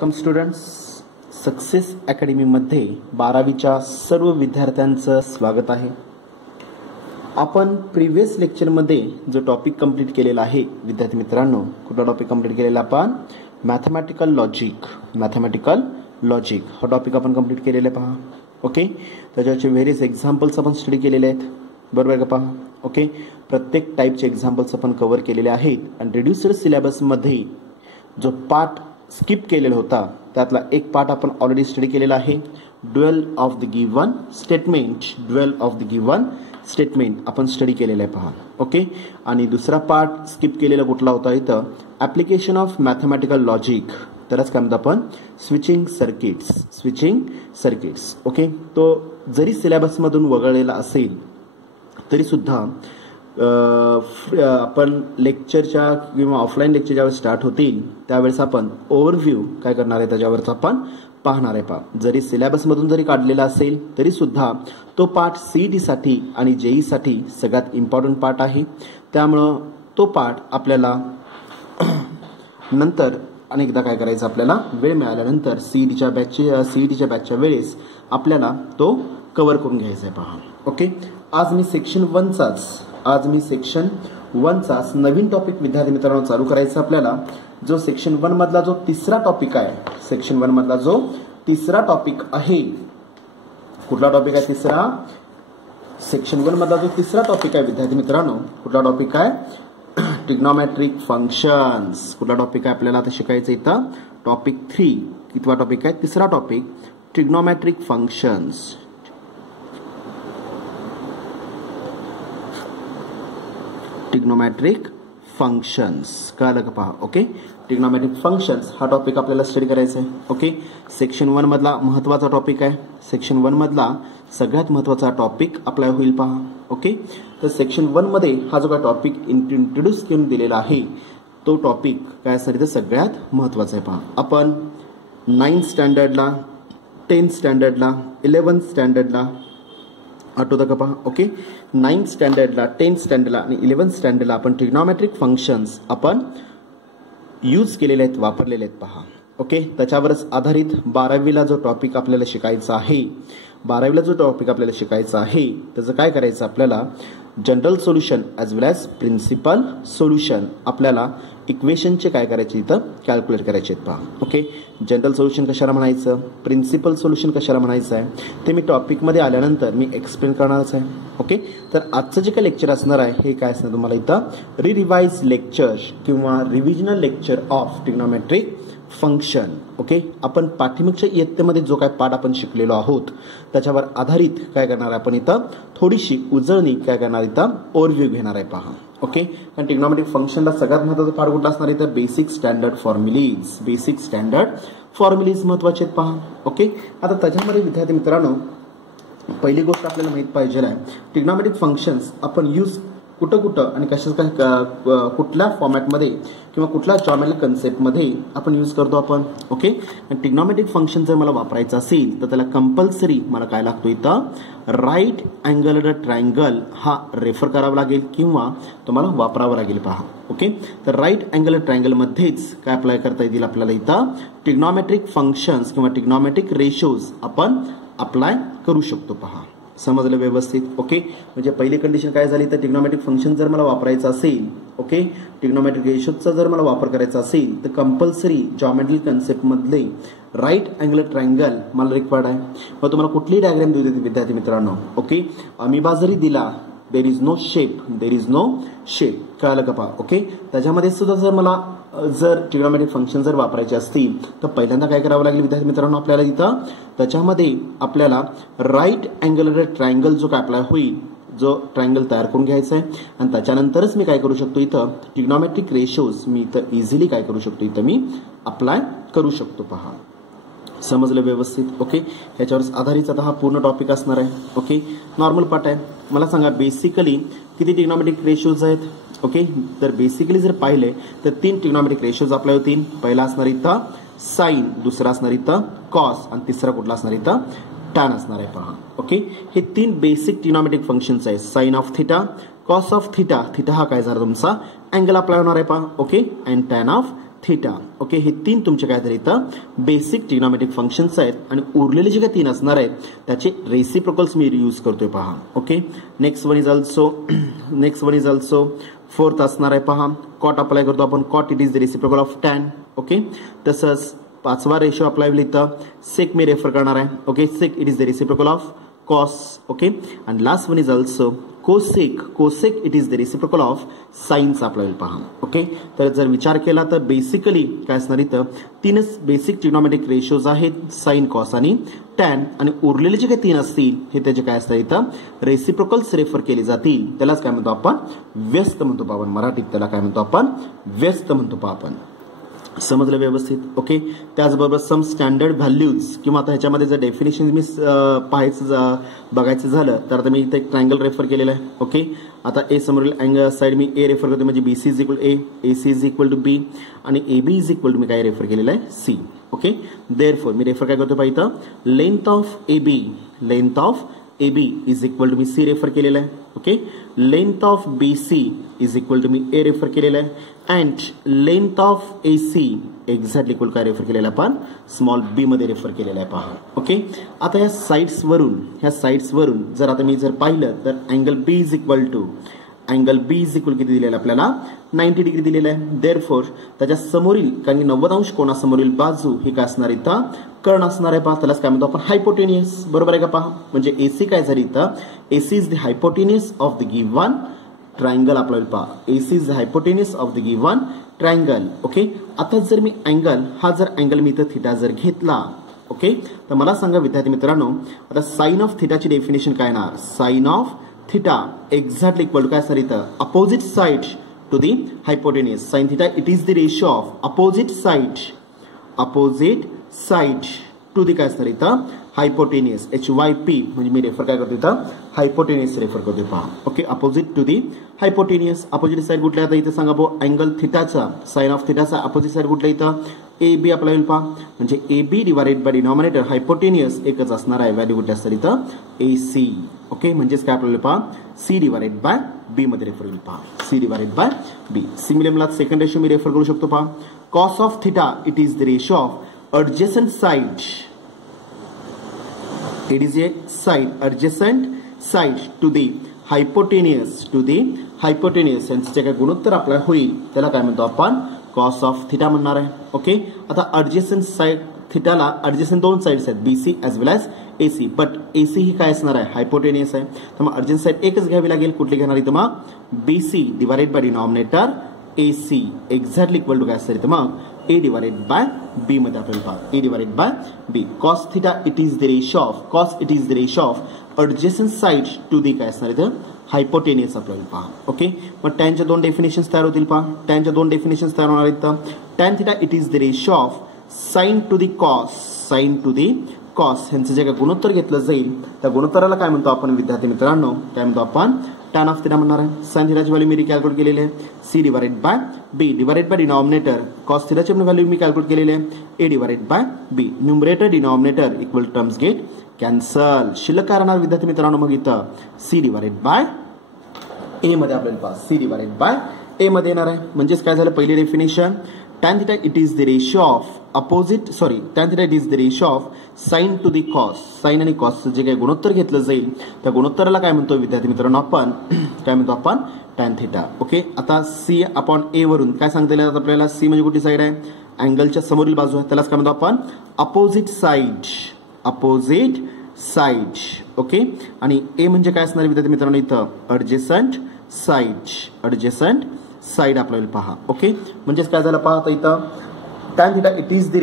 Welcome students. Success अकॅडमीमध्ये 12वीच्या सर्व विद्यार्थ्यांचं स्वागत आहे. आपण प्रिव्हियस लेक्चरमध्ये जो टॉपिक कंप्लीट केलेला आहे विद्यार्थी मित्रांनो, कुठला टॉपिक कंप्लीट केलेला आपण? मॅथमॅटिकल लॉजिक हा टॉपिक आपण कंप्लीट केलेला आहे पहा. ओके, त्याच्यावरचे व्हेरियस एक्झाम्पल्स आपण स्टडी केलेले आहेत, बरोबर आहे का पहा. ओके, प्रत्येक टाईपचे एक्झाम्पल्स आपण कव्हर केलेले आहेत आणि रिड्युस्ड सिलेबसमध्ये जो पार्ट स्किप केलेला होता त्यातला एक पार्ट आपण ऑलरेडी स्टडी केलेला आहे. Dual of the given statement आपण स्टडी केलेला आहे पहा. ओके, आणि दुसरा पार्ट स्किप केलेला कुठला होता इथं? ऍप्लिकेशन ऑफ मॅथमॅटिकल लॉजिक, तरच काय म्हणतो आपण? Switching circuits. ओके, तो जरी सिलेबसमधून वगळलेला असेल तरी सुद्धा आपण लेक्चरच्या किंवा ऑफलाईन लेक्चर ज्यावेळेस स्टार्ट होतील त्यावेळेस आपण ओव्हरव्ह्यू काय करणार आहे त्याच्यावरच आपण पाहणार आहे पहा. जरी सिलेबसमधून जरी काढलेला असेल तरी सुद्धा तो पार्ट सीईटी साठी आणि जेई साठी सगळ्यात इम्पॉर्टंट पार्ट आहे. त्यामुळं तो पार्ट आपल्याला नंतर अनेकदा काय करायचं, आपल्याला वेळ मिळाल्यानंतर सीईटीच्या बॅचच्या वेळेस आपल्याला तो कव्हर करून घ्यायचा आहे पहा. ओके, आज मी सेक्शन 1चाच नवीन टॉपिक विद्यार्थी मित्रांनो चालू करायचा आपल्याला. जो सेक्शन 1 मधला जो तिसरा टॉपिक आहे, कुठला टॉपिक आहे तिसरा? सेक्शन 1 मधला जो तिसरा टॉपिक आहे विद्यार्थी मित्रांनो, कुठला टॉपिक आहे? Trigonometric functions. कुठला टॉपिक आहे आपल्याला आता शिकायचं इथं? टॉपिक 3. कितवा टॉपिक आहे? तिसरा टॉपिक, ट्रिग्नोमेट्रिक फंक्शन्स. कळलं का पहा. ओके, ट्रिग्नोमेट्रिक फंक्शन्स हा टॉपिक आपल्याला स्टडी करायचा आहे. ओके, सेक्शन 1 मधला महत्वाचा टॉपिक आहे. सेक्शन 1 मधला सगळ्यात महत्वाचा टॉपिक अप्लाय होईल पहा. ओके, तर सेक्शन 1 मध्ये हा जो काय टॉपिक इंट्रोड्यूस करून दिलेला आहे तो टॉपिक काय असणार तर सगळ्यात महत्वाचा आहे पहा. आपण 9th स्टँडर्डला, 10th स्टँडर्डला, 11th स्टँडर्डला आठवतं का पहा. ओके, 9th स्टँडर्डला, 10th स्टँडर्डला आणि 11th स्टँडर्डला आपण ट्रिग्नोमेट्रिक फंक्शन्स आपण यूज केलेले आहेत, वापरलेले आहेत पहा. ओके, त्याच्यावरच आधारित 12वीला जो टॉपिक आपल्याला शिकायचा आहे, त्याचं काय करायचं आपल्याला? General solution as well as principal solution आपल्याला इक्वेशनचे काय करायचे इथं कॅल्क्युलेट करायचे आहेत पहा. ओके, जनरल सोल्युशन कशाला म्हणायचं, प्रिन्सिपल सोल्युशन कशाला म्हणायचं आहे ते मी टॉपिकमध्ये आल्यानंतर मी एक्सप्लेन करणारच आहे. ओके, तर आजचं जे काही लेक्चर असणार आहे हे काय असणार तुम्हाला इथं? रिवाइज लेक्चर किंवा revisional lecture of trigonometric function. Okay, आपण पाठीमागच्या इयत्तेमध्ये जो काय पाठ आपण शिकलेलो आहोत त्याच्यावर आधारित काय करणार आहे आपण इथं? थोडीशी उजळणी काय करणार इथं? ओव्हरव्ह्यू घेणार आहे पहा. ओके, कारण ट्रिग्नोमेट्रिक फंक्शनला सगळ्यात महत्त्वाचा पार्ट कुठला असणार इथं? बेसिक स्टँडर्ड फॉर्म्युलीज महत्वाचे आहेत पहा. ओके, आता त्याच्यामध्ये विद्यार्थी मित्रांनो पहिली गोष्ट आपल्याला माहित पाहिजे आहे, ट्रिग्नोमेट्रिक फंक्शन्स आपण यूज कुठं आणि कुठल्या फॉर्मॅटमध्ये किंवा कुठल्या जॉमेट्रिक कन्सेप्टमध्ये आपण यूज करतो आपण. ओके, ट्रिग्नोमेट्रिक फंक्शन जर मला वापरायचं असेल तर त्याला कंपल्सरी मला काय लागतो इथं? राईट अँगल ट्रायंगल हा रेफर करावा लागेल किंवा तुम्हाला वापरावा लागेल पहा. ओके, तर राईट अँगल ट्रायंगलमध्येच काय अप्लाय करता येतील आपल्याला इथं? ट्रिग्नोमेट्रिक फंक्शन्स किंवा ट्रिग्नोमेट्रिक रेशोज आपण अप्लाय करू शकतो पहा. समजलं व्यवस्थित? ओके, म्हणजे पहिली कंडिशन काय झाली तर ट्रिग्नोमेट्रिक फंक्शन जर मला वापरायचं असेल, ओके, ट्रिग्नोमेट्रिक रेशोचा जर मला वापर करायचा असेल तर कंपल्सरी जॉमेट्रिक कन्सेप्ट मधले राईट अँगल ट्रायंगल मला रिक्वायर्ड आहे. मग तुम्हाला कुठली डायग्राम देऊ देते विद्यार्थी मित्रांनो? ओके, अमिबा जरी दिला, देर इज नो शेप. कळलं का पहा. ओके, त्याच्यामध्ये सुद्धा जर ट्रिग्नोमेट्रिक फंक्शन जर वापरायचे असतील तर पहिल्यांदा काय करावं लागेल विद्यार्थी मित्रांनो आपल्याला इथं? त्याच्यामध्ये आपल्याला राईट अँगल ट्रायंगल जो काय अप्लाय होईल, जो ट्रायंगल तयार करून घ्यायचा आहे आणि त्याच्यानंतरच मी काय करू शकतो इथं? ट्रिग्नोमेट्रिक रेशोज मी इथं इझिली काय करू शकतो इथं मी अप्लाय करू शकतो पहा. समजलं व्यवस्थित? ओके, ह्याच्यावर आधारित आता हा पूर्ण टॉपिक असणार आहे. ओके, नॉर्मल पार्ट आहे. मला सांगा बेसिकली किती ट्रिग्नोमेट्रिक रेशोज आहेत? ओके, तर बेसिकली जर पाहिले तर 3 ट्रिग्नोमेट्रिक रेशोज अप्लाय होतील. पहिला असणार इथं साइन, दुसरा असणार इथं कॉस आणि तिसरा कुठला असणार इथं? टॅन असणार आहे पहा. ओके, हे 3 बेसिक ट्रिग्नोमेट्रिक फंक्शन्स आहेत. Sine of theta, cos of theta, theta हा काय झाला तुमचा अँगल अप्लाय होणार आहे पहा. Okay, and tan of theta. Okay, हे 3 तुमचे काय तर इथं बेसिक ट्रिग्नॉमेट्रिक फंक्शन्स आहेत आणि उरलेले जे काही 3 असणार आहेत त्याचे रेसिप्रोकल्स मी यूज करतोय पहा. Okay, next one is also fourth असणार आहे पहा. कॉट अप्लाय करतो आपण. Cot it is the reciprocal of tan. Okay, तसंच 5वा रेशो अप्लाय होईल इथं. सेक मी रेफर करणार आहे. Okay, sec it is the reciprocal of cos. Okay, and last one is also cosec. Cosec it is the reciprocal of साईनचा आपल्याला पहा. Okay, तर जर विचार केला तर बेसिकली काय असणार इथं 3च बेसिक ट्रिग्नॉमेट्रिक रेशोज आहेत, साईन, कॉस आणि टॅन. आणि उरलेले जे काही 3 असतील हे त्याचे काय असतात इथं रेसिप्रोकल्स रेफर केले जातील. त्यालाच काय म्हणतो आपण व्यस्त म्हणतो आपण मराठीत. त्याला काय म्हणतो आपण व्यस्त म्हणतो आपण. समजलं व्यवस्थित. ओके, त्याचबरोबर सम स्टँडर्ड व्हॅल्यूज किंवा आता ह्याच्यामध्ये जर डेफिनेशन मी बघायचं झालं तर आता मी इथे एक ट्रायंगल रेफर केलेला आहे. ओके, आता ए समोरील अँगल साईड मी ए रेफर करतो म्हणजे BC is equal A, AC is equal to B आणि AB इज इक्वल टू मी काय रेफर केलेलं आहे C. ओके, देअरफॉर मी रेफर काय करतो पाहिजे इथं length of AB is equal to मी C रेफर केलेलं आहे. Okay, length of BC is equal to मी A रेफर केलेलं आहे and length of AC exactly equal काय रेफर केलेलं आपण स्मॉल b मध्ये रेफर केलेलं आहे पहा. ओके, आता ह्या साइड्सवरून जर आता मी जर पाहिलं तर अँगल B इज इक्वल किती दिलेलं आपल्याला 90 डिग्री दिलेलं आहे. देअरफॉर त्याच्या समोरील कारण 90 अंश कोणासमोरील बाजू ही काय असणार इथं कर्ण असणार आहे पहा. त्यालाच काय म्हणतो आपण हायपोटेनियस. बरोबर आहे का पहा. म्हणजे AC काय झाली इथं AC is the hypotenuse of the given triangle आपल्याला पहा. AC is the hypotenuse of the given triangle. Okay, आता जर मी अँगल मी इथं थिटा जर घेतला. ओके, तर मला सांगा विद्यार्थी मित्रांनो आता साइन ऑफ थिटाची डेफिनेशन काय येणार. Sine of theta exactly equal to काय असणार इथं opposite side to the hypotenuse. Sine theta it is the ratio of opposite side to the काय असणार इथं हायपोटेनियस. HYP म्हणजे मी रेफर काय करतो इथं हायपोटेनियस रेफर करतो पहा. Okay, opposite to the hypotenuse. Opposite side कुठल्या आता इथं सांगा भाऊ अँगल थिटाचा साइन ऑफ थिटाचा अपोजिट साइड कुठल्या इथं AB आपला येईल पहा. म्हणजे AB divided by denominator hypotenuse एकच असणार आहे. व्हॅल्यू कुठे असणार इथं AC. ओके, म्हणजेच काय आपल्याला पहा C डिवायडेड बाय B मध्ये रेफर होईल पहा. C divided by B. Similar मला सेकंड रेशो मी रेफर करू शकतो पहा. Cos of theta it is the ratio of adjacent side. It is a adjacent side to the hypotenuse. यांचे काय गुणोत्तर आपल्याला होईल त्याला काय म्हणतो आपण कॉस ऑफ थिटा म्हणणार आहे. ओके, आता adjacent साइड थिटाला adjacent 2 साइड्स आहेत BC as well as AC. But AC ही काय असणार आहे हायपोटेनियस आहे. तर मग adjacent साइड एकच घ्यावी लागेल. कुठली घेणार इथं मग BC divided by denominator AC exactly equal to काय असणार इथं मग A डिवायडेड बाय B मध्ये आपल्याला पहा A divided by B. Cos theta it is the ratio of adjacent side to the काय असणार इथं हायपोटेनियस आपल्याला पहा. ओके, मग टॅनच्या 2 डेफिनेशन्स तयार होतील पहा. टॅनच्या 2 डेफिनेशन्स तयार होणार आहेत. Tan theta it is the ratio of sine to the cos ह्यांचं जे काय गुणोत्तर घेतलं जाईल त्या गुणोत्तराला काय म्हणतो आपण विद्यार्थी मित्रांनो काय म्हणतो आपण टॅन ऑफ थिटा म्हणणार आहे. साइन थिटाची व्हॅल्यू मी कॅल्क्युलेट केलेली आहे C divided by B divided by denominator cos थिटाची व्हॅल्यू मी कॅल्क्युलेट केलेली आहे A divided by B. Numerator denominator equal terms get cancel. शिल्लक काय राहणार विद्यार्थी मित्रांनो मग इथं C डिवायडेड बाय A मध्ये आपल्याला पहा C डिवायडेड बाय A मध्ये येणार आहे. म्हणजेच काय झालं पहिली definition tan theta it is the ratio of tan theta it is the ratio of sin to the cos. sin आणि cos जे काही गुणोत्तर घेतलं जाईल त्या गुणोत्तराला काय म्हणतो विद्यार्थी मित्रांनो आपण tan theta. ओके, आता C अपॉन A वरून काय सांगता येईल आपल्याला C म्हणजे कुठली साइड आहे अँगलच्या समोरील बाजू आहे त्यालाच काय म्हणतो आपण अपोजिट साइड. ओके, आणि A म्हणजे काय असणार विद्यार्थी मित्रांनो इथं adjacent साइड आपल्याला पहा. ओके, म्हणजेच काय झालं पहा आता इथं tan theta it is the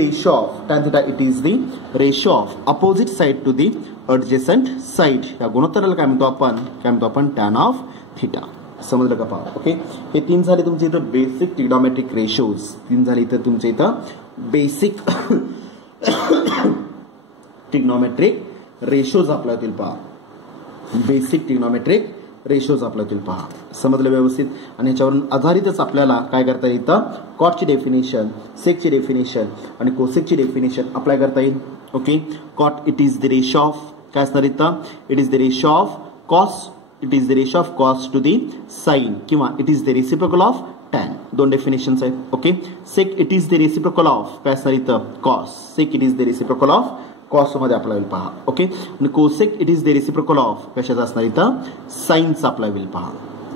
ratio of opposite side to the adjacent side. या गुणोत्तराला काय म्हणतो आपण tan of theta. समजलं का पहा. ओके, हे 3 झाले तुमचे इथं बेसिक ट्रिग्नॉमेट्रिक रेशोज. 3 झाले इथं तुमचे इथं बेसिक ट्रिग्नॉमेट्रिक रेशोज आपल्याला पहा. बेसिक ट्रिग्नॉमेट्रिक रेशोज आपल्याला पहा. समजलं व्यवस्थित. आणि याच्यावरून आधारितच आपल्याला काय करता येईल इथं कॉटची डेफिनेशन सेकची डेफिनेशन आणि कोसेकची डेफिनेशन अप्लाय करता येईल. Okay, cot it is the ratio of काय असणार इथं it is the ratio of cos to the sine किंवा it is the reciprocal of tan. दोन डेफिनेशन्स आहेत. Okay, sec it is the reciprocal of काय असणार इथं cos. Sec it is the reciprocal of cos मध्ये apply होईल पहा. Okay, आणि cosec it is the reciprocal of कशाचा असणार इथं साइनचा अप्लाय होईल पहा.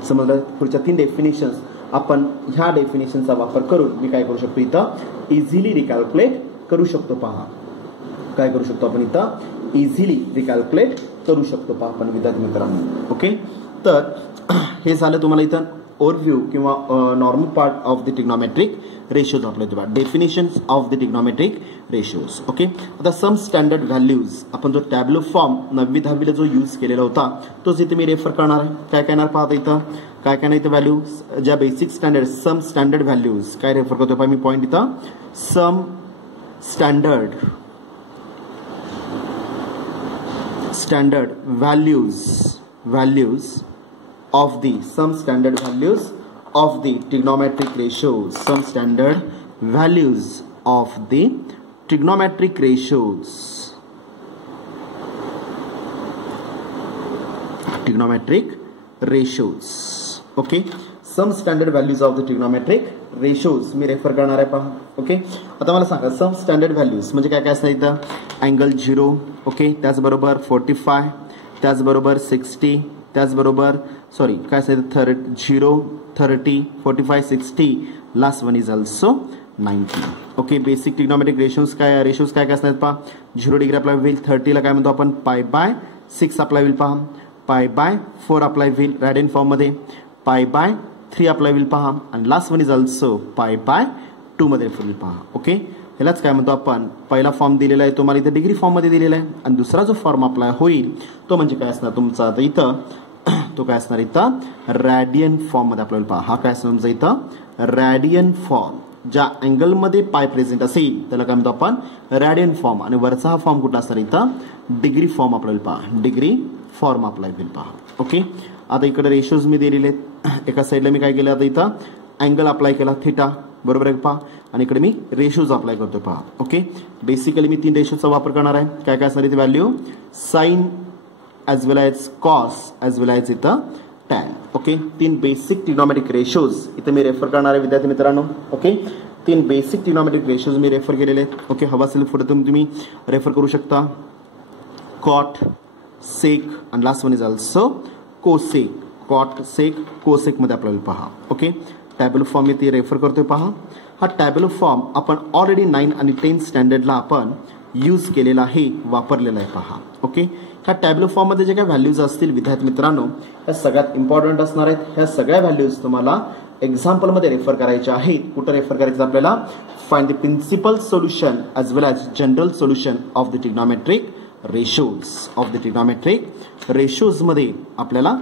समजलं. पुढच्या 3 डेफिनेशन्स आपण ह्या डेफिनेशनचा वापर करून मी काय करू शकतो इथं इझिली रिकॅल्क्युलेट करू शकतो पहा. काय करू शकतो आपण इथं इझिली रिकॅल्क्युलेट करू शकतो पहा आपण विद्यार्थी मित्रांनो. ओके, तर हे झालं तुम्हाला इथं ओव्हरव्ह्यू किंवा normal part of the trigonometric ratios आपल्या तेव्हा definitions of the trigonometric ratios. Okay, आता सम स्टँडर्ड व्हॅल्यूज आपण जो टॅब्लो फॉर्म 9वी 10वीला जो यूज केलेला होता तोच इथे मी रेफर करणार आहे. काय करणार पाहता इथं काय काय नाही इथं व्हॅल्यू ज्या बेसिक स्टँडर्ड सम स्टँडर्ड व्हॅल्यूज काय रेफर करतो पहा मी पॉईंट इथं some standard values of the some standard values of the trigonometric ratios. Some standard values of the trigonometric ratios. Trigonometric ratios. Okay, some standard values of the trigonometric ratios me refer करणार आहे पहा. Okay, आता मला सांगा सम standard values म्हणजे काय काय असणार इथं अँगल 0. ओके, त्याचबरोबर 45, त्याचबरोबर 60, त्याचबरोबर सॉरी काय असेल 0, 30, 45, 60. Last one is also 90. Okay, basic trigonometric ratios काय काय असणार पहा 0 डिग्री अप्लाय होईल. 30 ला काय म्हणतो आपण π/6 अप्लाय होईल पहा. π/4 अप्लाय होईल रॅडियन फॉर्म मध्ये. π/3 अप्लाय होईल पहा. आणि लास्ट वन इज ऑल्सो π/2 मध्ये रेफर होईल पहा. ओके, ह्यालाच काय म्हणतो आपण पहिला फॉर्म दिलेला आहे तुम्हाला इथं डिग्री फॉर्म मध्ये दिलेला आहे आणि दुसरा जो फॉर्म अप्लाय होईल तो म्हणजे काय असणार तुमचा आता इथं तो काय असणार इथं रॅडियन फॉर्म मध्ये अप्लाय होईल पहा. हा काय असणार तुमचा इथं रॅडियन फॉर्म ज्या अँगल मध्ये पाय प्रेझेंट असेल त्याला काय म्हणतो आपण रॅडियन फॉर्म. आणि वरचा हा फॉर्म कुठला असणार इथं डिग्री फॉर्म अप्लाय होईल पहा. डिग्री फॉर्म अप्लाय होईल पहा. ओके, आता इकडे रेशोज मी दिलेले आहेत. एका साईडला मी काय केलं आता इथं अँगल अप्लाय केला थिटा बरोबर आहे पहा. आणि इकडे मी रेशोज अप्लाय करतो पहा. ओके, बेसिकली मी 3 रेशोजचा वापर करणार आहे. काय काय असणार इथे value sine as well as cos as well as इथं tan. Okay, 3 basic trigonometric ratios इथे मी रेफर करणार आहे विद्यार्थी मित्रांनो. ओके, 3 बेसिक ट्रिग्नोमेट्रिक रेशोज मी रेफर केलेले आहेत. ओके, हवा असेल पुढे तुम्ही रेफर करू शकता कॉट, सेक आणि last one is also cosec. Cot, sec, cosec मध्ये अप्लाय पहा. ओके, टॅब्लो फॉर्म इथे रेफर करतोय पहा. हा टॅब्लो फॉर्म आपण ऑलरेडी 9 आणि 10 स्टँडर्डला आपण यूज केलेला आहे वापरलेला आहे पहा. ओके, ह्या टॅब्लो फॉर्म मध्ये जे काही व्हॅल्यूज असतील विद्यार्थी मित्रांनो ह्या सगळ्यात इम्पॉर्टंट असणार आहेत. ह्या सगळ्या व्हॅल्यूज तुम्हाला एक्झाम्पल मध्ये रेफर करायच्या आहेत. कुठं रेफर करायचं आपल्याला find the principal solution as well as general solution of the trigonometric ratios मध्ये आपल्याला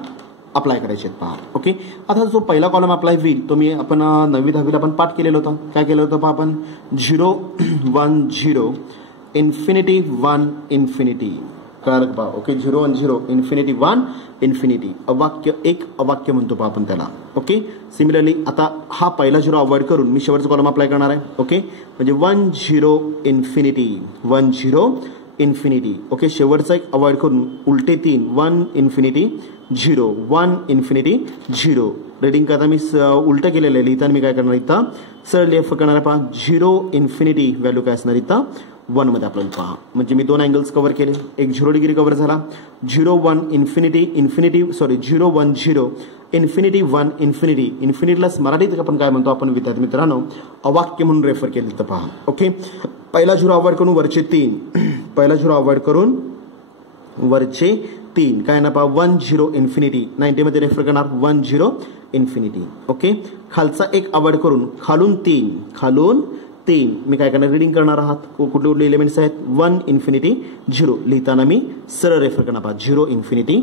अप्लाय करायचे आहेत पहा. ओके, आता जो पहिला कॉलम अप्लाय होईल तो मी आपण 9वी 10वीला आपण पाठ केलेलं होतं. काय केलं होतं पहा आपण 0 1 0 इन्फिनिटी 1 इन्फिनिटी कळलं पहा. ओके, 0 1 0 इन्फिनिटी 1 इन्फिनिटी अवाक्य एक अवाक्य म्हणतो पहा आपण त्याला. ओके, सिमिलरली आता हा पहिला 0 अवॉइड करून मी शेवटचा कॉलम अप्लाय करणार आहे. ओके, म्हणजे 1 0 इन्फिनिटी 1 0 इन्फिनिटी. ओके, शेवटचा एक अवॉइड करून उलटे 3 1 इन्फिनिटी 0 1 इन्फिनिटी 0. रेडिंग करता मी उलटं केलेलं आहे. लिहिताना मी काय करणार इथं सरळ लेफ्ट करणार आहे पहा. 0 इन्फिनिटी व्हॅल्यू काय असणार इथं 1 मध्ये आपल्याला पहा. म्हणजे मी 2 अँगल्स कव्हर केले. एक 0 डिग्री कव्हर झाला. 0 1 इन्फिनिटी सॉरी 0 1 0 इन्फिनिटी 1 इन्फिनिटी. इन्फिनिटीलाच मराठीत आपण काय म्हणतो आपण विद्यार्थी मित्रांनो अवाक्य म्हणून रेफर केले तर पहा. ओके, पहिला 0 अवॉइड करून वरचे 3 पहिला 0 अवॉइड करून वरचे 3 काय ना पहा 1 0 इन्फिनिटी 90 मध्ये रेफर करणार 1 0 इन्फिनिटी. ओके, खालचा एक अवॉइड करून खालून 3 मी काय करणार रीडिंग करणार आहात. कुठले कुठले एलिमेंट्स आहेत 1 इन्फिनिटी 0 लिहिताना मी सरळ रेफर करणार पहा 0 इन्फिनिटी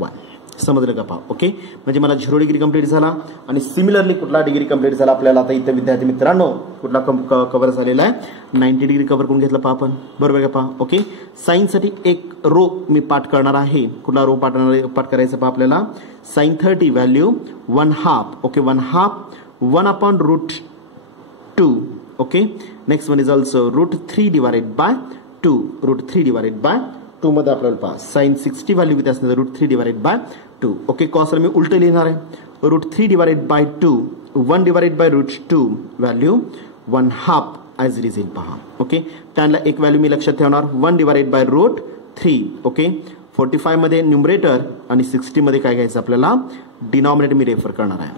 1. समजलं का पहा. ओके, म्हणजे मला 0 डिग्री कंप्लीट झाला. आणि सिमिलरली कुठला डिग्री कंप्लीट झाला आपल्याला आता इथे विद्यार्थी मित्रांनो कुठला कव्हर झालेला आहे 90 डिग्री कव्हर करून घेतला पहा आपण बरोबर का पहा. ओके, साईनसाठी एक रो मी पाठ करणार आहे. कुठला रो पाठ करायचा पहा आपल्याला sign 30 value 1/2. Okay, 1/2 1/√2. Okay, next one is also √3 divided by 2 √3 divided by 2 मध्ये आपल्याला पहा साइन 60 व्हॅल्यू किती असणार √3 डिवाइडेड बाय 2. ओके कॉसला मी उलट लिहिणार आहे √3 divided by 2 1 divided by √2 value 1/2 as it is येईल पहा. ओके त्यांना एक व्हॅल्यू मी लक्षात ठेवणार 1 डिवाइडेड बाय √3. ओके 45 मध्ये न्यूमरेटर आणि 60 मध्ये काय घ्यायचं आपल्याला डिनॉमिनेटर मी रेफर करणार आहे.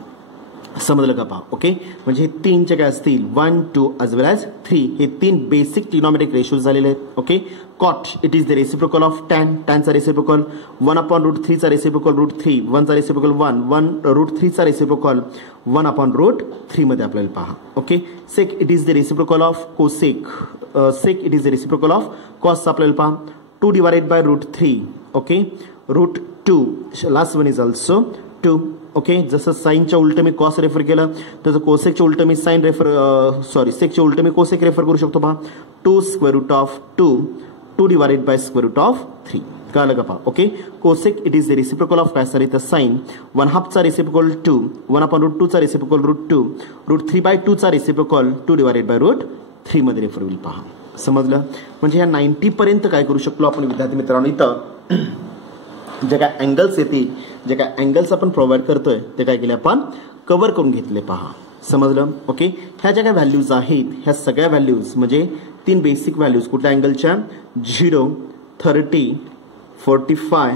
समजलं का पहा. ओके म्हणजे हे 3चे काय असतील 1 2 as well as 3 हे 3 बेसिक ट्रिग्नोमेट्रिक रेशोज झालेले आहेत. Okay cot it is the reciprocal of tan चा रेसिप्रोकल 1/√3 चा रेसिप्रोकल √3 1 चा रेसिप्रोकल 1 √3 चा रेसिप्रोकल 1/√3 मध्ये आपल्याला पहा. Okay sec it is the reciprocal of cosec sec it is the reciprocal of cos आपल्याला पहा 2 divided by √3. Okay √2 last one is also 2. Okay जसं साईनच्या उलट मी कॉस रेफर केलं तसं कोसेकच्या उलट मी साइन रेफर सेकच्या उलट मी कोसेक रेफर करू शकतो पहा 2 square root of 2 divided by square root of 3. कळलं का पहा. Okay cosec it is the reciprocal of काय सर इथं साइन 1/2 चा रेसिप्रोकल 2 1/√2 चा रेसिप्रोकल √2 √3/2 चा रेसिप्रोकल 2 डिवाइडेड बाय √3 मध्ये रेफर होईल पहा. समजलं म्हणजे ह्या 90 पर्यंत काय करू शकलो आपण विद्यार्थी मित्रांनो इथं जे काय अँगल्स येतील जे काय अँगल्स आपण प्रोव्हाइड करतोय ते काय केले आपण कव्हर करून घेतले पहा. समजलं. ओके ह्या ज्या काय व्हॅल्यूज आहेत ह्या सगळ्या व्हॅल्यूज म्हणजे 3 बेसिक व्हॅल्यूज कुठल्या अँगलच्या 0 30 45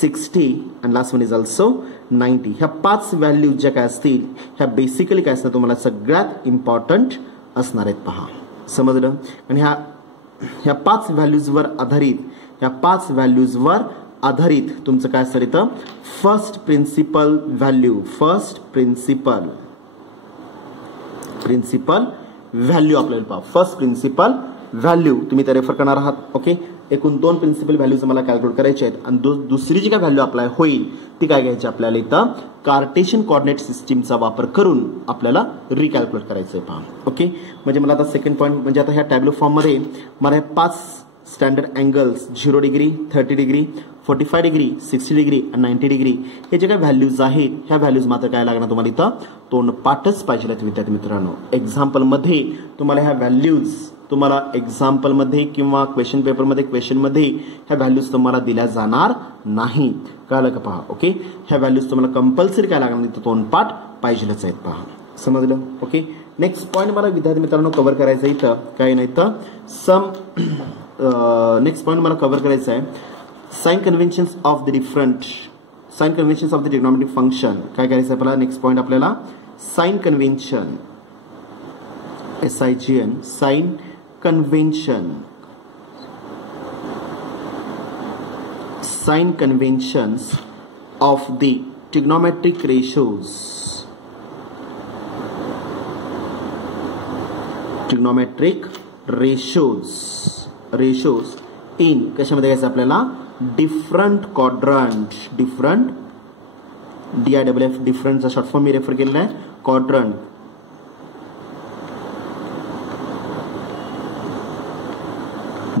60 आणि लास्ट वन इज ऑल्सो 90. ह्या 5 व्हॅल्यूज ज्या काय असतील ह्या बेसिकली काय असतात तुम्हाला सगळ्यात इम्पॉर्टंट असणार आहेत पहा. समजलं. आणि ह्या 5 व्हॅल्यूजवर आधारित तुमचं काय असणार इथं फर्स्ट प्रिन्सिपल आपल्याला पहा फर्स्ट प्रिन्सिपल व्हॅल्यू तुम्ही त्या रेफर करणार आहात. ओके एकूण 2 प्रिन्सिपल व्हॅल्यूज मला कॅल्क्युलेट करायचे आहेत आणि दुसरी जी काय व्हॅल्यू अप्लाय होईल ती काय घ्यायची आपल्याला इथं कार्टेशियन कोऑर्डिनेट सिस्टीमचा वापर करून आपल्याला रिकॅल्क्युलेट करायचं आहे पहा. ओके म्हणजे मला आता सेकंड पॉईंट म्हणजे आता ह्या टॅब्लो फॉर्ममध्ये मला हे 5 standard angles 0 degree 30 degree 45 degree 60 degree आणि 90 डिग्री हे जे काही व्हॅल्यूज आहेत ह्या व्हॅल्यूज मात्र काय लागणार तुम्हाला इथं तोंडपाठच पाहिजे विद्यार्थी मित्रांनो. एक्झाम्पलमध्ये तुम्हाला ह्या व्हॅल्यूज तुम्हाला एक्झाम्पलमध्ये किंवा क्वेश्चनमध्ये ह्या व्हॅल्यूज तुम्हाला दिल्या जाणार नाहीत. कळलं का पहा. ओके ह्या व्हॅल्यूज तुम्हाला कंपल्सरी काय लागणार इथं तोंडपाठ पाहिजेच आहेत पहा. समजलं. ओके नेक्स्ट पॉईंट मला विद्यार्थी मित्रांनो कव्हर करायचं इथं काय नाही तर नेक्स्ट पॉईंट मला कव्हर करायचं आहे sign conventions of the trigonometric function. काय करायचं आहे आपल्याला नेक्स्ट पॉईंट आपल्याला sign convention SIGN sign conventions of the trigonometric ratios in कशामध्ये घ्यायचं आपल्याला डिफरंट क्वाड्रंट DIFF डिफरंटचा शॉर्ट फॉर्म मी रेफर केलेला आहे क्वाड्रंट.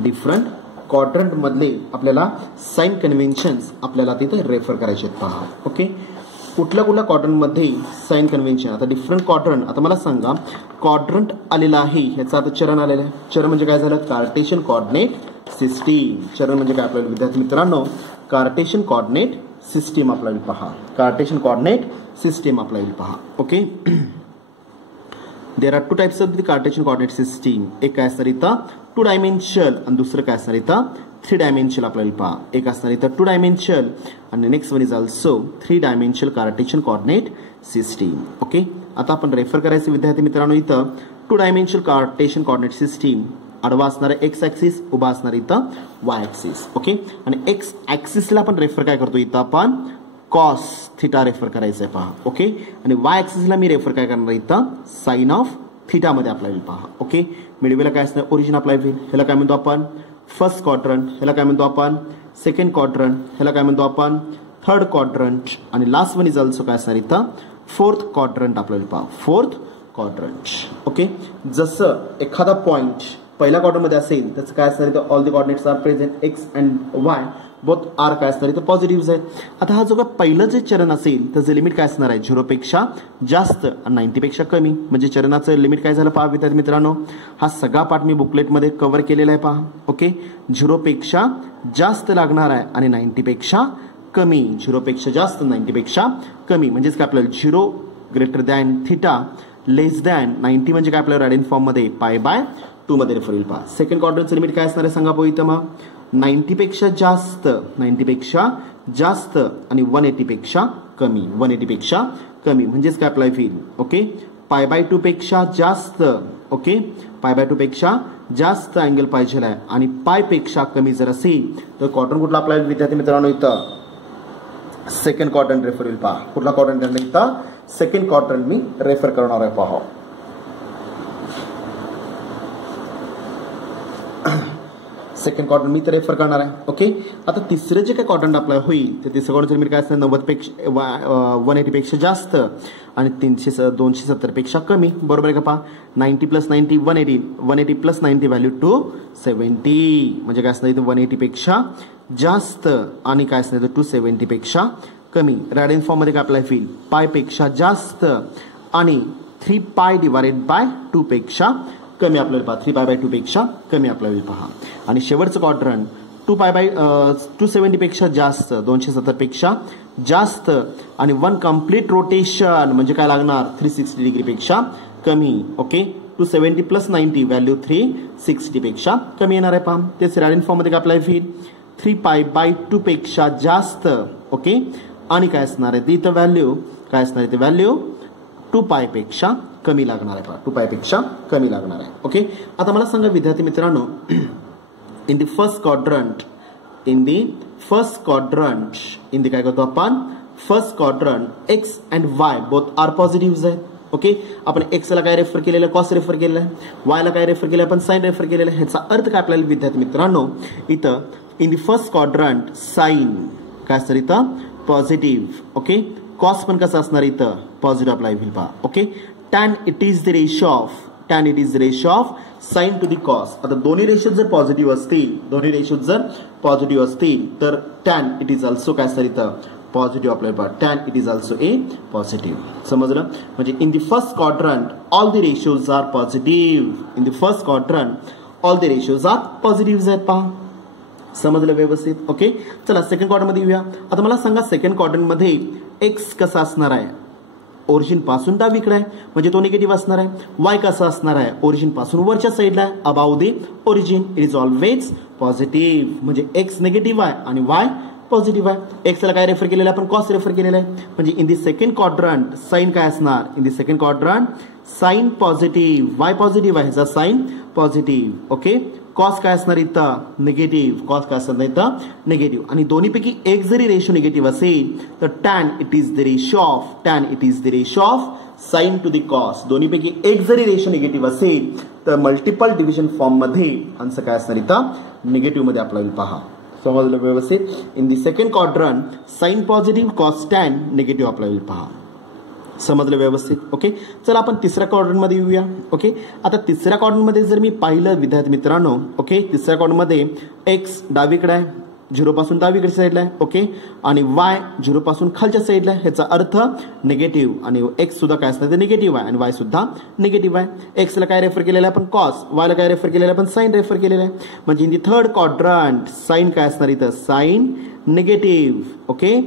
डिफरंट क्वाड्रंट मधले आपल्याला साइन कन्व्हेन्शन्स आपल्याला तिथे रेफर करायचे आहेत पहा. ओके कुठल्या क्वाड्रंटमध्ये साइन कन्व्हेन्शन आता डिफरंट क्वाड्रंट. आता मला सांगा क्वाड्रंट आलेला आहे ह्याचा आता चरण आलेलं आहे. चरण म्हणजे काय झालं कार्टेशियन कोऑर्डिनेट सिस्टीम. चरण म्हणजे काय आपल्याला विद्यार्थी मित्रांनो कार्टेशियन कोऑर्डिनेट सिस्टीम आपल्याला पहा. Okay there are 2 types of the Cartesian coordinate system. एक काय असणार इथं 2 डायमेन्शनल आणि दुसरं काय असणार इथं 3 डायमेन्शनल आपल्याला पहा. एक असणार इथं 2 डायमेन्शनल आणि next one is also 3 dimensional Cartesian coordinate system. Okay आता आपण रेफर करायचं विद्यार्थी मित्रांनो इथं 2 डायमेन्शनल कार्टेशियन कोऑर्डिनेट सिस्टीम आडवा असणार एक्स ऍक्सिस उभा असणार इथं वाय ऍक्सिस. ओके आणि एक्स ऍक्सिसला आपण रेफर काय करतो इथं आपण कॉस थिटा रेफर करायचं आहे पहा. ओके आणि वाय ऍक्सिसला मी रेफर काय करणार इथं साइन ऑफ थिटा मध्ये अप्लाय होईल पहा. ओके मिडवेला काय असणार ओरिजिन अप्लाय होईल. ह्याला काय म्हणतो आपण फर्स्ट क्वाड्रंट, ह्याला काय म्हणतो आपण सेकंड क्वाड्रंट, ह्याला काय म्हणतो आपण थर्ड क्वाड्रंट आणि लास्ट वन इज ऑल्सो काय असणार इथं फोर्थ क्वाड्रंट आपल्याला पहा फोर्थ क्वाड्रंट. ओके जसं एखादा पॉइंट पहिल्या क्वाड्रंट मध्ये असेल त्याचं काय असणार इथं all the coordinates are present x and y both are काय असणार इथं पॉझिटिव्ह आहेत. आता हा जो का पहिलं जे चरण असेल त्याचं लिमिट काय असणार आहे 0 पेक्षा जास्त आणि 90 पेक्षा कमी. म्हणजे चरणाचं लिमिट काय झालं पहा विद्यार्थी मित्रांनो. हा सगळा पार्ट मी बुकलेटमध्ये कव्हर केलेला आहे पहा. ओके ओके 0 पेक्षा जास्त लागणार आहे आणि 90 पेक्षा कमी 0 पेक्षा जास्त 90 पेक्षा कमी म्हणजेच काय आपल्याला 0 ग्रेटर दॅन थिटा लेस दॅन 90 म्हणजे काय आपल्याला रॅडियन फॉर्म मध्ये π/2 मध्ये रेफर होईल पहा सेकंड क्वाड्रंटचं लिमिट काय असणार आहे सांगा बघू इथं मग 90 पेक्षा जास्त आणि 180 पेक्षा कमी 180 पेक्षा कमी म्हणजेच काय अप्लाय होईल ओके π/2 पेक्षा जास्त ओके π/2 पेक्षा जास्त अँगल पाहिजे आहे आणि पाय पेक्षा कमी जर असेल तर क्वाड्रंट कुठला अप्लाय विद्यार्थी मित्रांनो इथं सेकंड क्वाड्रंट रेफर होईल पहा कुठला क्वाड्रंट इथं सेकंड क्वाड्रंट मी रेफर करणार आहे पहा सेकंड क्वाड्रंट मी तर रेफर करणार आहे ओके आता तिसरं जे काय क्वाड्रंट अप्लाय होईल ते तिसरं क्वाड्रंट लिमिट काय असणार 90 पेक्षा 180 पेक्षा जास्त आणि 270 पेक्षा कमी बरोबर आहे का पहा 90 + 90 180 + 90 व्हॅल्यू 270 म्हणजे काय असणार इथे 180 पेक्षा जास्त आणि काय असणार 270 पेक्षा कमी रॅडियन फॉर्म मध्ये काय अप्लाय होईल पाय पेक्षा जास्त आणि 3π/2 पेक्षा कमी आपल्याला पहा 3π/2 पेक्षा कमी आपल्याला होईल पहा आणि शेवटचं क्वाड्रंट 270 पेक्षा जास्त 270 पेक्षा जास्त आणि 1 कम्प्लीट रोटेशन म्हणजे काय लागणार 360 डिग्री पेक्षा कमी ओके 270 + 90 व्हॅल्यू 360 पेक्षा कमी येणार आहे पहा तेच रॅडियन फॉर्म मध्ये काय अप्लाय होईल 3π/2 पेक्षा जास्त ओके आणि काय असणार आहे इथं व्हॅल्यू काय असणार आहे ते व्हॅल्यू 2π पेक्षा कमी लागणार आहे पहा 2π पेक्षा कमी लागणार आहे ओके आता मला सांगा विद्यार्थी मित्रांनो इन द फर्स्ट क्वाड्रंट काय करतो आपण फर्स्ट क्वाड्रंट x अँड y बोथ आर पॉझिटिव्ह आहेत ओके आपण x ला काय रेफर केलेलं कॉस रेफर केलेलं आहे y ला काय रेफर केलं आपण साइन रेफर केलेलं आहे ह्याचा अर्थ काय आपल्याला विद्यार्थी मित्रांनो इथं in the first quadrant sine काय असणार इथं पॉझिटिव्ह ओके कॉस पण कसं असणार इथं पॉझिटिव्ह अप्लाय होईल पहा okay tan it is the ratio of sin to the cos आता दोन्ही रेशो जर पॉझिटिव्ह असतील तर tan it is also काय असणार इथं पॉझिटिव्ह अप्लाय पहा tan it is also a positive समजलं म्हणजे in the first quadrant all the ratios are positive in the first quadrant all the ratios are positive आहेत पहा समजलं व्यवस्थित ओके चला सेकंड क्वाड्रंट मध्ये येऊया आता मला सांगा सेकंड क्वाड्रंट मध्ये x कसा असणार आहे ओरिजिन पासून डावीकडे आहे म्हणजे तो निगेटिव्ह असणार आहे y कसा असणार आहे ओरिजिन पासून वरच्या साईडला आहे above the origin it is always positive म्हणजे x निगेटिव्ह आहे आणि y पॉझिटिव्ह आहे x ला काय रेफर केलेलं आहे आपण कॉस रेफर केलेलं आहे म्हणजे in the second quadrant sine काय असणार in the second quadrant sine positive y positive आहे ह्याचा साइन पॉझिटिव्ह ओके कॉस काय असणार इथं निगेटिव्ह कॉस काय असणार इथं निगेटिव्ह आणि दोन्हीपैकी एक जरी रेशो निगेटिव्ह असेल तर tan it is the ratio of sin to the cos दोन्हीपैकी एक जरी रेशो निगेटिव्ह असेल तर मल्टिपल डिव्हिजन फॉर्म मध्ये आन्सर काय असणार इथं निगेटिव्ह मध्ये आपल्याला पहा समजलं व्यवस्थित in the second quadrant sine positive cos tan negative आपल्याला पहा समजलं व्यवस्थित ओके चला आपण तिसऱ्या क्वाड्रंट मध्ये येऊया ओके आता तिसऱ्या क्वाड्रंट मध्ये जर मी पाहिलं विद्यार्थी मित्रांनो ओके तिसऱ्या क्वाड्रंट मध्ये x डावीकडे आहे 0 पासून डावीकडे साईडला आहे ओके आणि y 0 पासून खालच्या साईडला आहे ह्याचा अर्थ निगेटिव्ह आणि x सुद्धा काय असणार ते निगेटिव्ह आहे आणि y सुद्धा निगेटिव्ह आहे x ला काय रेफर केलेलं आहे आपण कॉस y ला काय रेफर केलेलं आहे आपण साइन रेफर केलेलं आहे म्हणजे in the third quadrant sine काय असणार इथं sine negative okay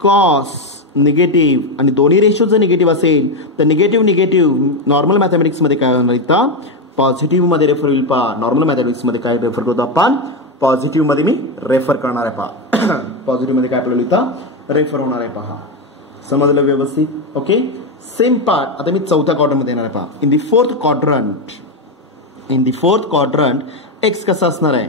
cos negative आणि दोन्ही रेशो जर निगेटिव्ह असेल तर निगेटिव्ह नॉर्मल मॅथमॅटिक्स मध्ये काय होणार इथं पॉझिटिव्ह मध्ये रेफर होईल पहा नॉर्मल मॅथमॅटिक्स मध्ये काय रेफर करतो आपण पॉझिटिव्ह मध्ये मी रेफर करणार आहे पहा पॉझिटिव्ह मध्ये काय आपल्याला इथं रेफर होणार आहे पहा समजलं व्यवस्थित ओके सेम पार्ट आता मी चौथ्या क्वाड्रंट मध्ये येणार आहे पहा in the fourth quadrant x कसा असणार आहे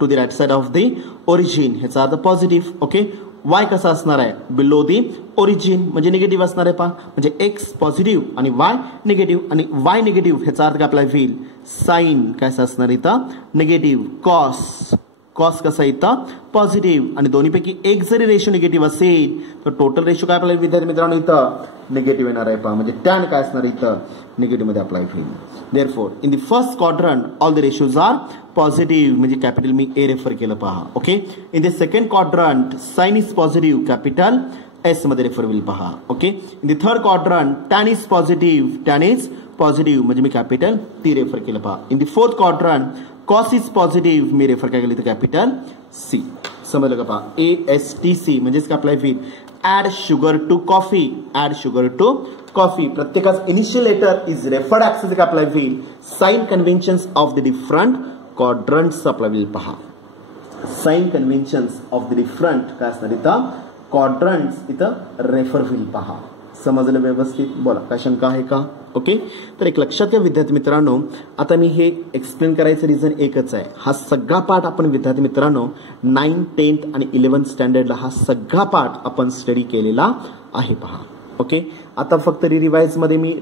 to the right side of the origin ह्याचा अर्थ पॉझिटिव्ह ओके y कसा असणार आहे बिलो दी ओरिजिन म्हणजे निगेटिव्ह असणार आहे पहा म्हणजे x पॉझिटिव्ह आणि y निगेटिव्ह आणि y निगेटिव्ह ह्याचा अर्थ काय आपला होईल साइन काय असणार इथं निगेटिव्ह कॉस कसा इथं पॉझिटिव्ह आणि दोन्हीपैकी एक जरी रेशो निगेटिव्ह असेल तर टोटल रेशो काय आपल्याला विद्यार्थी मित्रांनो इथं निगेटिव्ह येणार आहे पहा म्हणजे tan काय असणार इथं निगेटिव्ह मध्ये अप्लाय होईल therefore in the first quadrant all the ratios are positive म्हणजे कॅपिटल मी ए रेफर केलं पहा okay in the second quadrant sine is positive capital S मध्ये रेफर होईल पहा okay in the third quadrant tan is positive म्हणजे मी capital T refer केलं पहा in the fourth quadrant cos is positive मी रेफर काय केली तर कॅपिटल सी. समजलं का पहा. ASTC म्हणजेच काय अप्लाय होईल add sugar to coffee. Add sugar to coffee प्रत्येकाच initial letter is referred access काय अप्लाय होईल sign conventions of the different quadrants apply होईल पहा. Sign conventions of the different काय असणार इथं क्वाड्रंट्स इथं रेफर होईल पहा. समजलं व्यवस्थित. बोला काय शंका आहे का. ओके. तर एक लक्षात घ्या विद्यार्थी मित्रांनो, आता मी हे एक्सप्लेन करायचं रिझन एकच आहे. हा सगळा पार्ट आपण विद्यार्थी मित्रांनो 9th 10th आणि 11th स्टँडर्डला हा सगळा पार्ट आपण स्टडी केलेला आहे पहा. ओके. आता फक्त रिवाइज मध्ये मी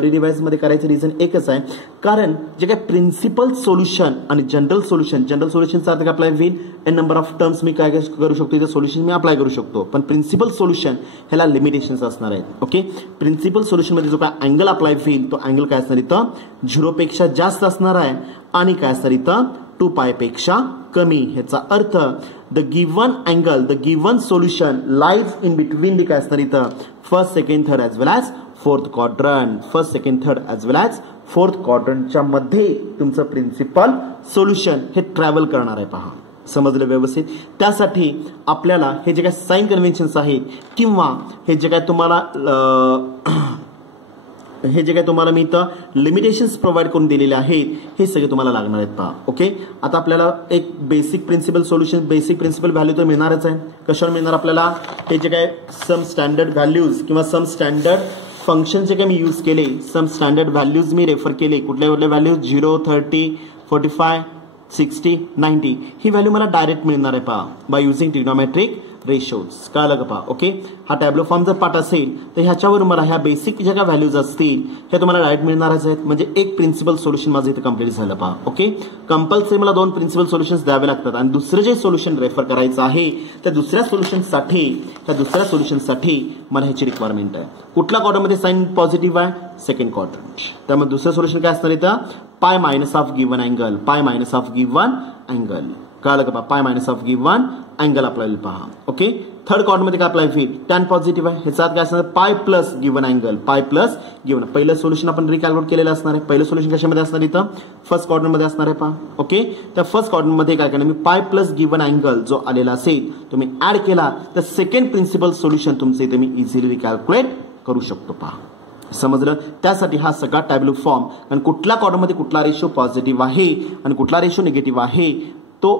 रिवाइज मध्ये करायचं रिझन एकच आहे, कारण जे काय प्रिन्सिपल सोल्युशन आणि जनरल सोल्युशनचा अर्थ अप्लाय होईल एन नंबर ऑफ टर्म्स मी काय करू शकतो इथे सोल्युशन मी अप्लाय करू शकतो, पण प्रिन्सिपल सोल्युशन ह्याला लिमिटेशन्स असणार आहेत. ओके. प्रिन्सिपल सोल्युशन मध्ये जो काय अँगल अप्लाय होईल तो अँगल काय असणार इथं 0 पेक्षा जास्त असणार आहे आणि काय असणार इथं 2π पेक्षा कमी. ह्याचा अर्थ the given solution lies in between the काय असणार इथं first second third as well as fourth quadrant. First second third as well as fourth क्वाड्रंटच्या मध्ये तुमचं प्रिन्सिपल सोल्युशन हे ट्रॅव्हल करणार आहे पहा. समजलं व्यवस्थित. त्यासाठी आपल्याला हे जे काय साइन कन्व्हेन्शन्स आहेत किंवा हे जे काय तुम्हाला मी इथं लिमिटेशन्स प्रोव्हाइड करून दिलेले आहेत हे सगळे तुम्हाला लागणार आहेत पहा. ओके. आता आपल्याला एक basic principle solution basic principle value तर मिळणारच आहे. कशावर मिळणार आपल्याला हे जे काय सम स्टँडर्ड व्हॅल्यूज किंवा सम स्टँडर्ड फंक्शन जे काय मी यूज केले सम स्टँडर्ड व्हॅल्यूज मी रेफर केले कुठल्या कुठल्या व्हॅल्यूज 0 30 45 60 90 ही व्हॅल्यू मला डायरेक्ट मिळणार आहे पहा बाय युझिंग ट्रिग्नोमेट्रिक रेशोज. कळलं का पहा. ओके. हा टॅब्लो फॉर्म जर पाठ असेल तर ह्याच्यावर मला ह्या बेसिक ज्या काय व्हॅल्यूज असतील हे तुम्हाला डायरेक्ट मिळणारच आहेत. म्हणजे एक प्रिन्सिपल सोल्युशन माझं इथे कम्प्लीट झालं पहा. ओके. कंपल्सरी मला 2 प्रिन्सिपल सोल्युशन्स द्यावे लागतात आणि दुसरं जे सोल्युशन रेफर करायचं आहे त्या दुसऱ्या सोल्युशनसाठी मला ह्याची रिक्वायरमेंट आहे. कुठल्या क्वाड्रंटमध्ये साइन पॉझिटिव्ह आहे सेकंड क्वाड्रंट. त्यामुळे दुसरं सोल्युशन काय असणार इथं pi minus of given angle. कळलं का पहा. Pi minus of given angle apply होईल पहा. ओके. थर्ड क्वाड्रंट मध्ये काय अप्लाय होईल टॅन पॉझिटिव्ह आहे ह्याचा काय असणार पाय प्लस गिव्हन अँगल. पहिलं सोल्युशन आपण रिकॅल्क्युलेट केलेलं असणार आहे. पहिलं सोल्युशन कशामध्ये असणार इथं फर्स्ट क्वाड्रंट मध्ये असणार आहे पहा. ओके. त्या फर्स्ट क्वाड्रंट मध्ये काय करणार मी पाय प्लस गिव्हन अँगल जो आलेला असेल तुम्ही ऍड केला तर सेकंड प्रिन्सिपल सोल्युशन तुमचं इथे मी इझिली रिकॅल्क्युलेट करू शकतो पहा. समजलं. त्यासाठी हा सगळा टॅब्लो फॉर्म आणि कुठल्या क्वाड्रंटमध्ये कुठला रेशो पॉझिटिव्ह आहे आणि कुठला रेशो निगेटिव्ह आहे तो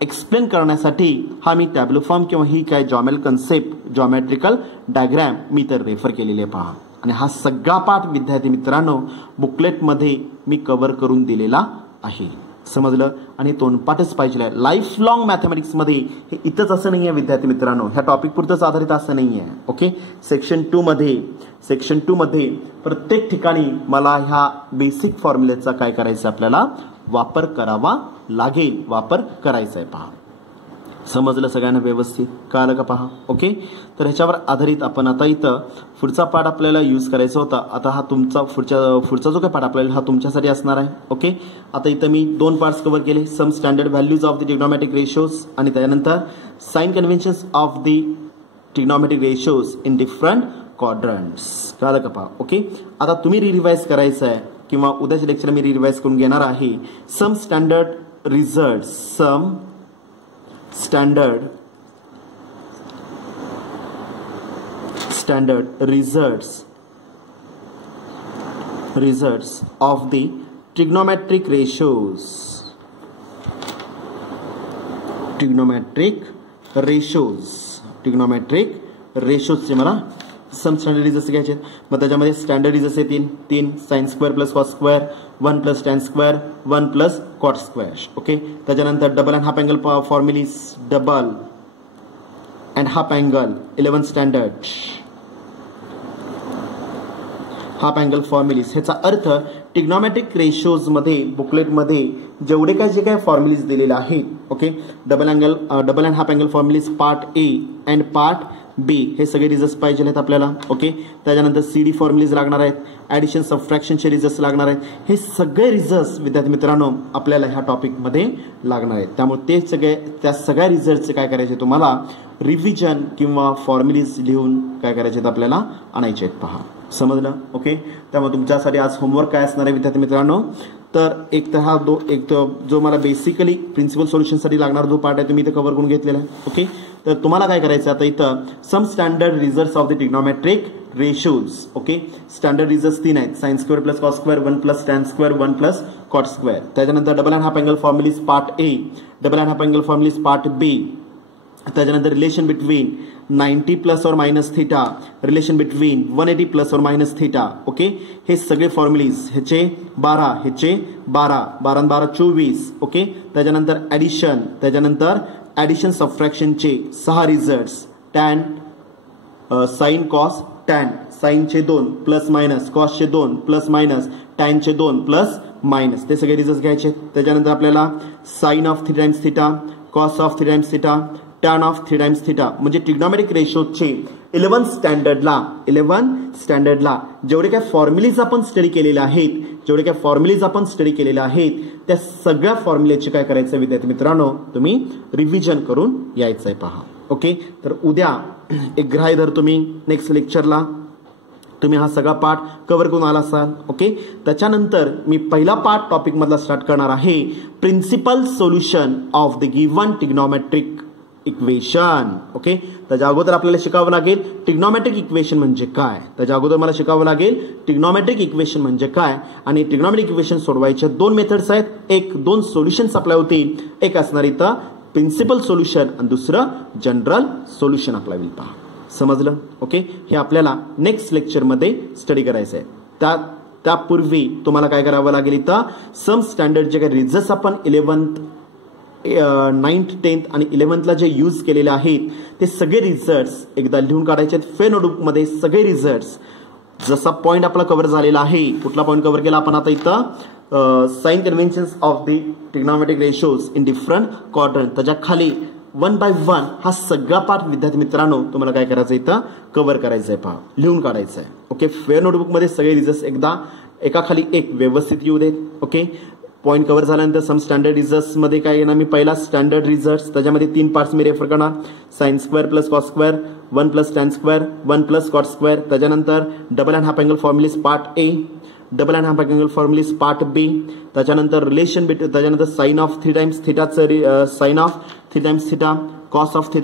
एक्सप्लेन करण्यासाठी हा मी टॅब्लो फॉर्म किंवा ही काय जॉमेट्रिकल डायग्रॅम मी तर रेफर केलेले पहा. आणि हा सगळा पाठ विद्यार्थी मित्रांनो बुकलेटमध्ये मी कव्हर करून दिलेला आहे. समजलं. आणि तोंडपाठच पाहिजे. लाईफ लॉंग मॅथमॅटिक्समध्ये हे इथंच असं नाही आहे विद्यार्थी मित्रांनो, ह्या टॉपिक पुरतंच आधारित असं नाही आहे. ओके. सेक्शन 2 मध्ये प्रत्येक ठिकाणी मला ह्या बेसिक फॉर्म्युलेचा काय करायचं आपल्याला वापर करावा लागेल. वापर करायचा आहे पहा. समजलं सगळ्यांना व्यवस्थित. कळलं का पहा. ओके. तर ह्याच्यावर आधारित आपण आता इथं पुढचा पार्ट आपल्याला यूज करायचा होता. आता हा तुमचा पुढचा जो काय पार्ट आपल्याला हा तुमच्यासाठी असणार आहे. ओके. आता इथं मी 2 पार्ट्स कव्हर केले. Some standard values of the trigonometric ratios आणि त्यानंतर sign conventions of the trigonometric ratios in different quadrants. कळलं का पहा. ओके. आता तुम्ही रिवाइज करायचं आहे किंवा उद्याच्या लेक्चर मी रिवाइज करून घेणार आहे. सम standard results of the trigonometric ratios चे मला सम स्टँडर्ड रिझल्ट्स घ्यायचे. मग त्याच्यामध्ये स्टँडर्ड रिझल्ट्स येतील 3 sin square plus cos square 1 plus tan square 1 plus cot square. Okay. त्याच्यानंतर double and half angle formulae double and half angle 11th standard half angle formulae. ह्याचा अर्थ trigonometric ratios मध्ये बुकलेटमध्ये जेवढे काय जे काय फॉर्म्युलीज दिलेले आहेत. Okay. Double and half angle formulae part A and part B हे सगळे रिझल्ट्स पाहिजे आहेत आपल्याला. ओके. त्याच्यानंतर सीडी फॉर्म्युलीज लागणार आहेत. ऍडिशन सबट्रॅक्शनचे रिझल्ट्स लागणार आहेत. हे सगळे रिझल्ट्स विद्यार्थी मित्रांनो आपल्याला ह्या टॉपिकमध्ये लागणार आहेत. त्यामुळे त्या सगळ्या रिझल्ट्सचे काय करायचे तुम्हाला रिव्हिजन किंवा फॉर्म्युलीज लिहून काय करायचे आहेत आपल्याला आणायचे आहेत पहा. समजलं. ओके. त्यामुळे तुमच्यासाठी आज होमवर्क काय असणार आहे विद्यार्थी मित्रांनो तर एक तर हा जो मला बेसिकली प्रिन्सिपल सोल्युशनसाठी लागणारा जो पार्ट आहे तुम्ही इथे कव्हर करून घेतलेला आहे. ओके, तर तुम्हाला काय करायचं आता इथं some standard results of the trigonometric ratios. Okay, standard results 3 आहेत, sine square plus cos square, 1 plus tan square, 1 plus cot square. त्याच्यानंतर double and half angle formulae part A, double and half angle formulae part B. त्याच्यानंतर relation between 90 plus or minus theta, relation between 180 plus or minus theta. Okay, हे सगळे फॉर्म्युलीज ह्याचे 12, ह्याचे 12, 12 आणि 12 24. Okay, त्याच्यानंतर addition, त्याच्यानंतर addition सबट्रॅक्शनचे 6 results, tan, sine cos tan, साइनचे 2 प्लस मायनस, कॉसचे 2 प्लस मायनस, टॅनचे 2 प्लस मायनस, ते सगळे रिझल्ट्स घ्यायचे. त्याच्यानंतर आपल्याला sine of 3 times theta, cos of 3 times theta, tan of 3 times theta. म्हणजे ट्रिग्नोमेट्रिक रेशोचे 11 स्टँडर्डला जेवढे काय फॉर्म्युलीज आपण स्टडी केलेले आहेत, त्या सगळ्या फॉर्म्युलेचे काय करायचं विद्यार्थी मित्रांनो, तुम्ही रिव्हिजन करून यायचंय पहा. ओके, तर उद्या एक ग्राह्य धर तुम्ही नेक्स्ट लेक्चरला तुम्ही हा सगळा पार्ट कव्हर करून आला असाल. ओके, त्याच्यानंतर मी पहिला पार्ट टॉपिक मधला स्टार्ट करणार आहे, principal solution of the given trigonometric equation. Okay, त्याच्या अगोदर आपल्याला शिकावं लागेल ट्रिग्नोमेट्रिक इक्वेशन म्हणजे काय. त्याच्या अगोदर मला शिकावं लागेल ट्रिग्नोमेट्रिक इक्वेशन म्हणजे काय. आणि ट्रिग्नोमेट्रिक इक्वेशन सोडवायचे 2 मेथड्स आहेत, 2 सोल्युशन्स अप्लाय होतील. एक असणार इथं प्रिन्सिपल सोल्युशन आणि दुसरं जनरल सोल्युशन अप्लाय होईल. पहा, समजलं. ओके, हे आपल्याला नेक्स्ट लेक्चरमध्ये स्टडी करायचं आहे. त्यापूर्वी तुम्हाला काय करावं लागेल, इथं सम स्टँडर्ड जे काही रिझल्ट्स आपण 11th 9th 10th आणि 11thला जे यूज केलेले आहेत ते सगळे रिझल्ट्स एकदा लिहून काढायचे आहेत फेर नोटबुकमध्ये. सगळे रिझल्ट्स जसा पॉईंट आपला कव्हर झालेला आहे, कुठला पॉईंट कव्हर केला आपण आता इथं, sign conventions of the trigonometric ratios in different quadrant, त्याच्या खाली 1 by 1 हा सगळा पार्ट विद्यार्थी मित्रांनो तुम्हाला काय करायचं इथं कव्हर करायचं आहे. पहा, लिहून काढायचं आहे. ओके, फेअर नोटबुकमध्ये सगळे रिझल्ट्स एकदा एकाखाली एक व्यवस्थित येऊ देत. ओके, पॉईंट कव्हर झाल्यानंतर सम स्टँडर्ड रिझल्ट्स मध्ये काय येणार, मी पहिला स्टँडर्ड रिझल्ट्स त्याच्यामध्ये 3 पार्ट्स मी रेफर करणार, sine square plus cos square, 1 plus tan square, 1 plus cot square. त्याच्यानंतर double and half angle formulae part A, double and half angle formulae part B. त्याच्यानंतर relation between, त्याच्यानंतर sine of 3 times थिटाचं, sine of 3 times theta, cos of 3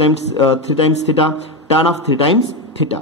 times theta, tan of 3 times theta.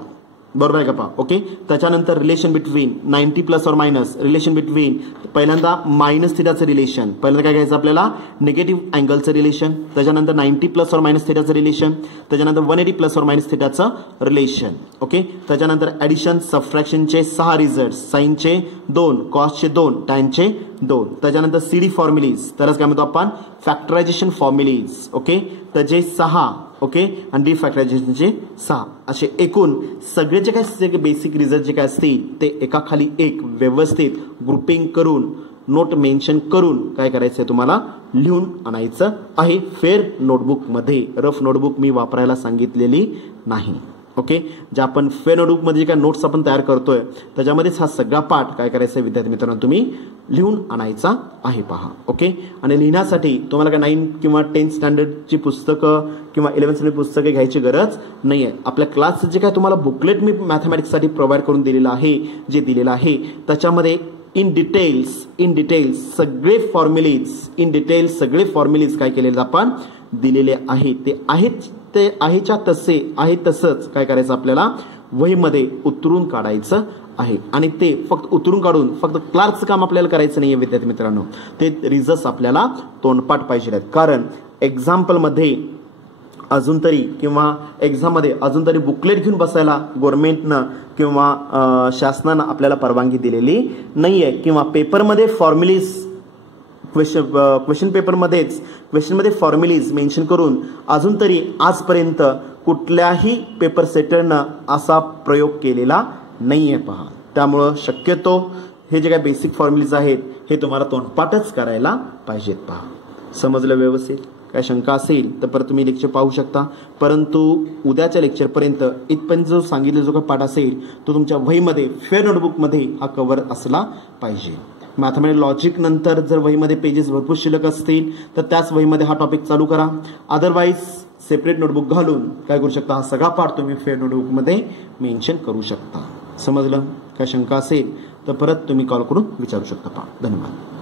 बरोबर आहे का पहा. Okay, त्याच्यानंतर relation between 90 plus or minus, relation between पहिल्यांदा minus थिटाचं relation, पहिल्यांदा काय घ्यायचं आपल्याला निगेटिव्ह अँगलचं रिलेशन, त्याच्यानंतर 90 प्लस और मायनस थिटाचं रिलेशन, त्याच्यानंतर 180 plus or minus थिटाचं relation. Okay, त्याच्यानंतर ऍडिशन सबट्रॅक्शनचे 6 रिझल्ट, साइनचे 2, कॉसचे 2, टॅनचे 2. त्याच्यानंतर सीडी फॉर्म्युलीज, त्यालाच काय म्हणतो आपण फॅक्टरायझेशन फॉर्म्युलीज. ओके, त्याचे 6. ओके, आणि डिफॅक्टरायझेशनचे 6. असे एकूण सगळे जे काही बेसिक रिझल्ट जे काय असतील ते एकाखाली एक व्यवस्थित ग्रुपिंग करून नोट मेन्शन करून काय करायचंय तुम्हाला लिहून आणायचं आहे फेअर नोटबुकमध्ये. रफ नोटबुक मी वापरायला सांगितलेली नाही. ओके, जे आपण फेअर नोटबुकमध्ये जे काय नोट्स आपण तयार करतोय त्याच्यामध्येच हा सगळा पार्ट काय करायचा विद्यार्थी मित्रांनो तुम्ही लिहून आणायचा आहे. पहा. ओके, आणि लिहिण्यासाठी तुम्हाला काय 9 किंवा 10 स्टँडर्डची पुस्तकं किंवा 11 स्टँडर्ड पुस्तकं घ्यायची गरज नाही आहे. आपल्या क्लासचं जे काय तुम्हाला बुकलेट मी मॅथमॅटिक्ससाठी प्रोव्हाइड करून दिलेलं आहे, जे दिलेलं आहे त्याच्यामध्ये इन डिटेल्स सगळे फॉर्म्युलीज काय केलेले आपण दिलेले आहे. ते आहेच्या तसे आहे तसंच काय करायचं आपल्याला वहीमध्ये उतरून काढायचं आहे. आणि ते फक्त उतरून काढून फक्त क्लार्कचं काम आपल्याला करायचं नाहीये विद्यार्थी मित्रांनो, ते रिझल्ट्स आपल्याला तोंडपाठ पाहिजे आहेत. कारण एक्झाम्पलमध्ये अजून तरी किंवा एक्झाममध्ये अजून तरी बुकलेट घेऊन बसायला गव्हर्नमेंटनं किंवा शासनानं आपल्याला परवानगी दिलेली नाहीये. किंवा पेपरमध्ये फॉर्म्युलीज क्वेश्चनमध्ये फॉर्म्युलीज मेन्शन करून अजून तरी आजपर्यंत कुठल्याही पेपर सेटरनं असा प्रयोग केलेला नाहीये. पहा, त्यामुळं शक्यतो हे जे काही बेसिक फॉर्म्युलीज आहेत हे तुम्हाला तोंडपाठच करायला पाहिजेत. पहा, समजलं व्यवस्थित? काय शंका असेल तर परत तुम्ही लेक्चर पाहू शकता. परंतु उद्याच्या लेक्चरपर्यंत इथपर्यंत जो सांगितलेला जो काही पाठ असेल तो तुमच्या वहीमध्ये फेअर नोटबुकमध्ये हा कव्हर असला पाहिजे. मॅथमॅटिक्स लॉजिक नंतर जर वहीमध्ये पेजेस भरपूर शिल्लक असतील तर त्याच वहीमध्ये हा टॉपिक चालू करा. अदरवाईज सेपरेट नोटबुक घालून काय करू शकता, हा सगळा पाठ तुम्ही फेअर नोटबुकमध्ये मेन्शन करू शकता. समजलं? काय शंका असेल तर परत तुम्ही कॉल करून विचारू शकता. धन्यवाद.